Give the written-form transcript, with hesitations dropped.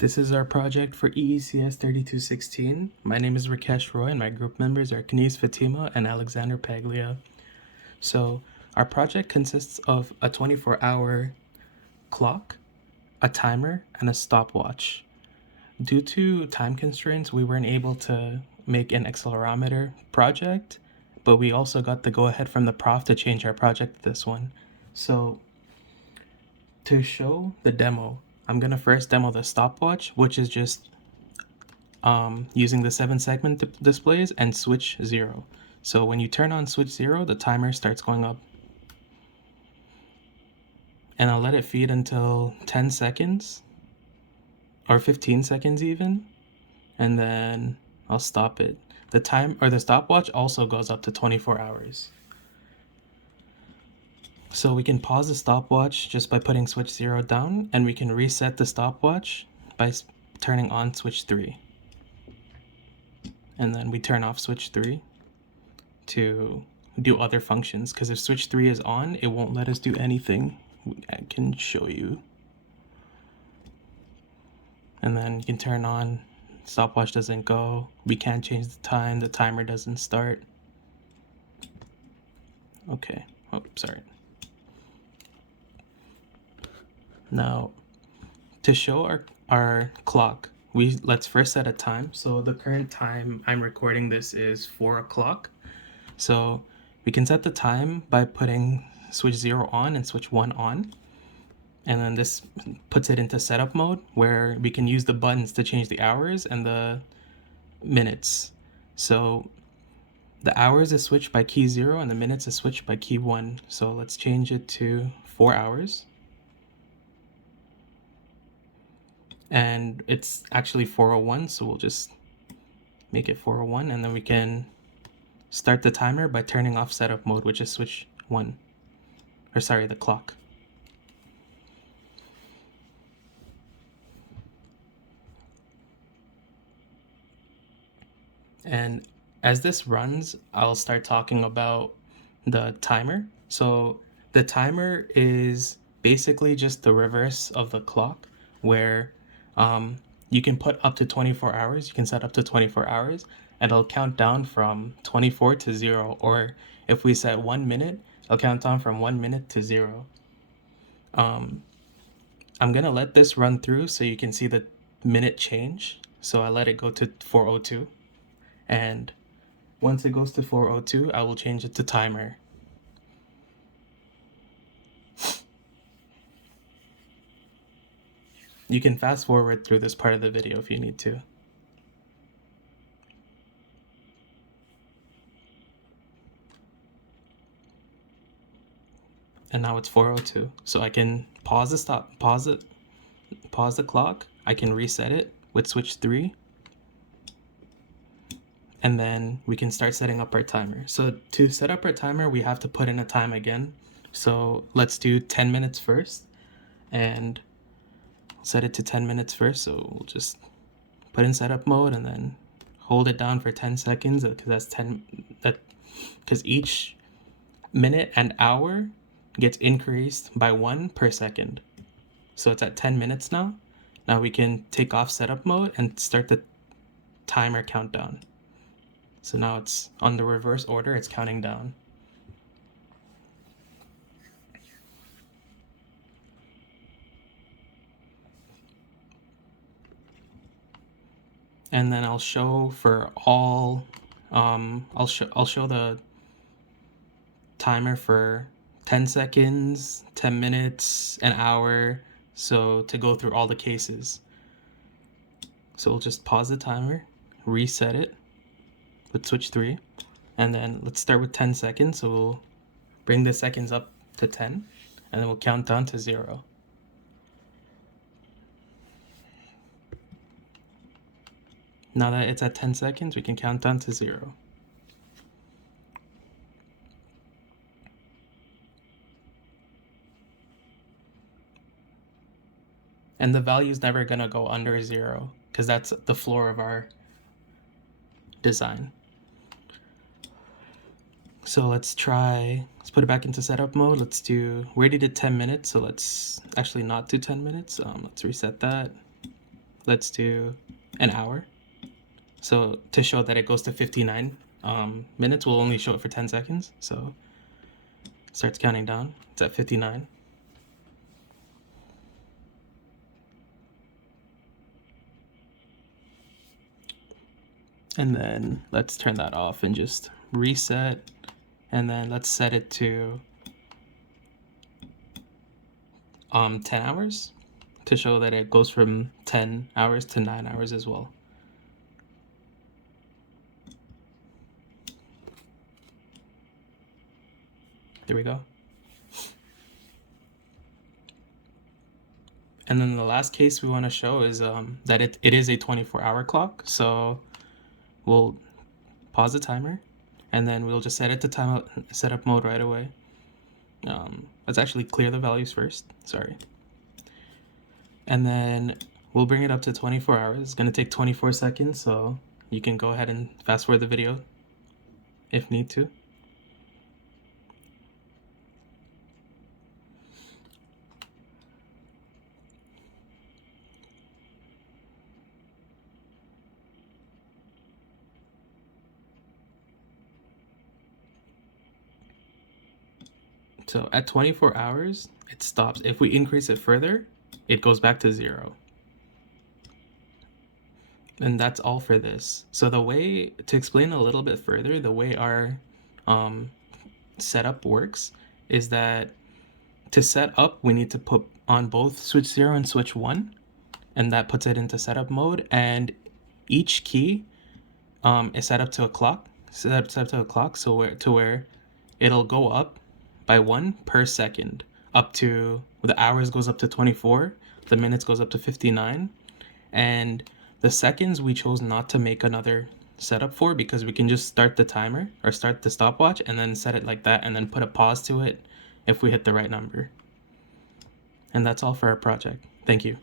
This is our project for EECS3216. My name is Rakesh Roy and my group members are Kaniz Fatima and Alexander Paglia. So our project consists of a 24-hour clock, a timer, and a stopwatch. Due to time constraints, we weren't able to make an accelerometer project, but we also got the go-ahead from the prof to change our project to this one. So to show the demo, I'm gonna first demo the stopwatch, which is just using the 7-segment displays and switch 0. So when you turn on switch 0, the timer starts going up. And I'll let it feed until 10 seconds or 15 seconds even, and then I'll stop it. The stopwatch also goes up to 24 hours. So we can pause the stopwatch just by putting switch 0 down, and we can reset the stopwatch by turning on switch 3. And then we turn off switch 3 to do other functions, because if switch 3 is on, it won't let us do anything. I can show you. And then you can turn on, stopwatch doesn't go, we can't change the time, the timer doesn't start. Okay, oh, sorry. Now, to show our clock, let's first set a time. So the current time I'm recording this is 4 o'clock. So we can set the time by putting switch 0 on and switch 1 on. And then this puts it into setup mode where we can use the buttons to change the hours and the minutes. So the hours is switched by key 0 and the minutes is switched by key 1. So let's change it to 4 hours. And it's actually 4:01, so we'll just make it 4:01, and then we can start the timer by turning off setup mode, which is switch 1, or sorry, the clock. And as this runs, I'll start talking about the timer. So the timer is basically just the reverse of the clock, where you can put up to 24 hours, you can set up to 24 hours, and it'll count down from 24 to 0, or if we set 1 minute, it'll count down from 1 minute to 0. I'm gonna let this run through so you can see the minute change. So I let it go to 4:02, and once it goes to 4:02, I will change it to timer. You can fast forward through this part of the video if you need to. And now it's 4:02. So I can pause the clock. I can reset it with switch 3. And then we can start setting up our timer. So to set up our timer, we have to put in a time again. So let's do 10 minutes first, and set it to 10 minutes first. So we'll just put in setup mode and then hold it down for 10 seconds, because each minute and hour gets increased by 1 per second. So it's at 10 minutes now. Now we can take off setup mode and start the timer countdown. So now it's on the reverse order, it's counting down. And then I'll show for all, I'll show the timer for 10 seconds, 10 minutes, an hour, so to go through all the cases. So we'll just pause the timer, reset it with switch 3, and then let's start with 10 seconds. So we'll bring the seconds up to 10, and then we'll count down to 0. Now that it's at 10 seconds, we can count down to 0. And the value is never gonna go under 0, because that's the floor of our design. So let's put it back into setup mode. We already did 10 minutes, so let's actually not do 10 minutes. Let's reset that. let's do an hour. So to show that it goes to 59 minutes, we'll only show it for 10 seconds. So starts counting down. It's at 59. And then let's turn that off and just reset. And then let's set it to 10 hours to show that it goes from 10 hours to 9 hours as well. There we go. And then the last case we want to show is that it is a 24-hour clock. So we'll pause the timer, and then we'll just set it to setup mode right away. Let's actually clear the values first. Sorry. And then we'll bring it up to 24 hours. It's going to take 24 seconds, so you can go ahead and fast forward the video if need to. So at 24 hours, it stops. If we increase it further, it goes back to 0. And that's all for this. So the way, to explain a little bit further, the way our setup works is that to set up, we need to put on both switch 0 and switch 1, and that puts it into setup mode. And each key is set up to a clock, set up to a clock, so where it'll go up by 1 per second, up to, the hours goes up to 24, the minutes goes up to 59, and the seconds we chose not to make another setup for, because we can just start the timer or start the stopwatch and then set it like that and then put a pause to it if we hit the right number. And that's all for our project. Thank you.